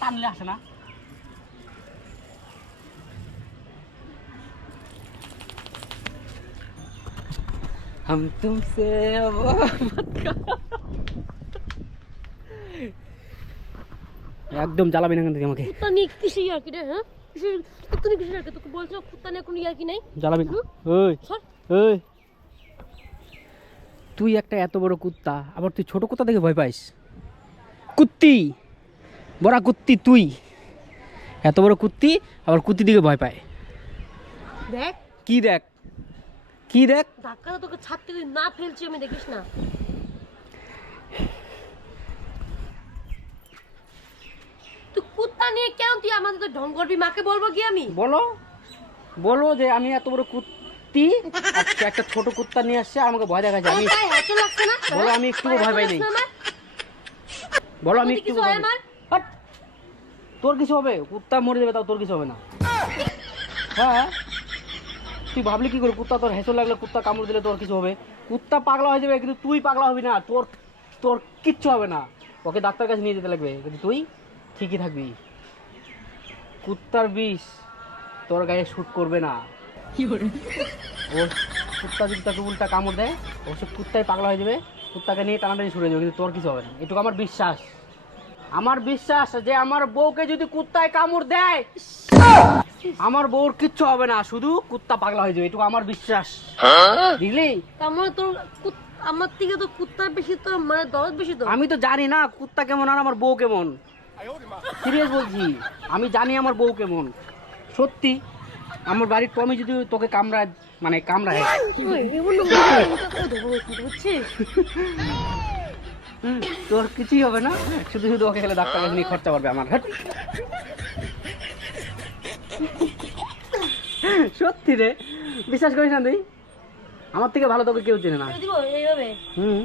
টানলে আসে না हम तुमसे একদম জ্বালাবি না এখান থেকে আমাকে কুত্তা নিয়ে কিসে ইয়ার্কি রে হ্যাঁ কিসের কুত্তা নিয়ে কিসের ইয়ার্কি তোকে বলছো কুত্তা নিয়ে কোনো ইয়ার্কি নেই জ্বালাবি না হুম? ওই সর ওই তুই একটা এত বড় কুত্তা আবার তুই ছোট কুত্তা দেখে ভয় পাইস কুত্তি বড়া কুত্তি তুই। এত বড় কুত্তি আবার কুত্তি দিকে ভয় পায়। দেখ। কি দেখ? কি দেখ? ধাক্কাটা তোকে ছাদ থেকে না ফেলছি আমি দেখিস না। তুই কুত্তা নিয়ে কেন তুই আমাদের তো ঢং করবি? মাকে বলব কি আমি? বলো। বলো যে আমি এত বড় কুত্তি একটা ছোট কুত্তা নিয়ে আসছে আমাকে ভয় দেখাচ্ছে। আমি আমার গায়ে হাতে লাগছে না? বলো, আমি একটুও ভয় পাই নাই। বলো আমি একটু হাট! তোর কিছু হবে? কুত্তা মরে যাবে তাও তোর কিছু হবে না। হ্যাঁ তুই ভাবলি কি করে? কুত্তা তোর হেসে লাগলে কুত্তা কামড় দিলে তোর কিছু হবে। কুত্তা পাগলা হয়ে যাবে কিন্তু তুই পাগলা হবি না। তোর তোর কিচ্ছু হবে না। ওকে ডাক্তার কাছে নিয়ে যেতে লাগবে। কিন্তু তুই ঠিকই থাকবি। কুত্তার বিষ তোর গায়ে শুট করবে না। ওর কুত্তা যদি তাকে উল্টা কামড় দেয় ও সে কুত্তাই পাগলা হয়ে যাবে। কুত্তাকে নিয়ে টানাটানি ছুড়ে যাবে কিন্তু তোর কিছু হবে না। এটুকু আমার বিশ্বাস। আমার বিশ্বাস যে আমার বউকে যদি কুত্তায় কামড় দেয় আমার বউর কিচ্ছু হবে না শুধু কুত্তা পাগলা হয়ে যাবে এটুকু আমার বিশ্বাস বুঝলি মানে তোর আমার থেকে তো কুত্তার বেশি তো মানে দরদ বেশি তো আমি তো জানি না কুত্তা কেমন আর আমার বউ কেমন সিরিয়াস বলছি আমি জানি আমার বউ কেমন সত্যি আমার বাড়ির টমি যদি তোকে কামড়ায় মানে কামড়ায় তো বুঝছিস? হুম, তোর কিছুই হবে না। শুধু শুধু ওকে খেলে ডাক্তার নিয়ে খরচা পারবে আমার। হ্যাট। সত্যি রে। বিশ্বাস করিস না তুই? আমার থেকে ভালো তোকে কেউ চেনে না। হুম।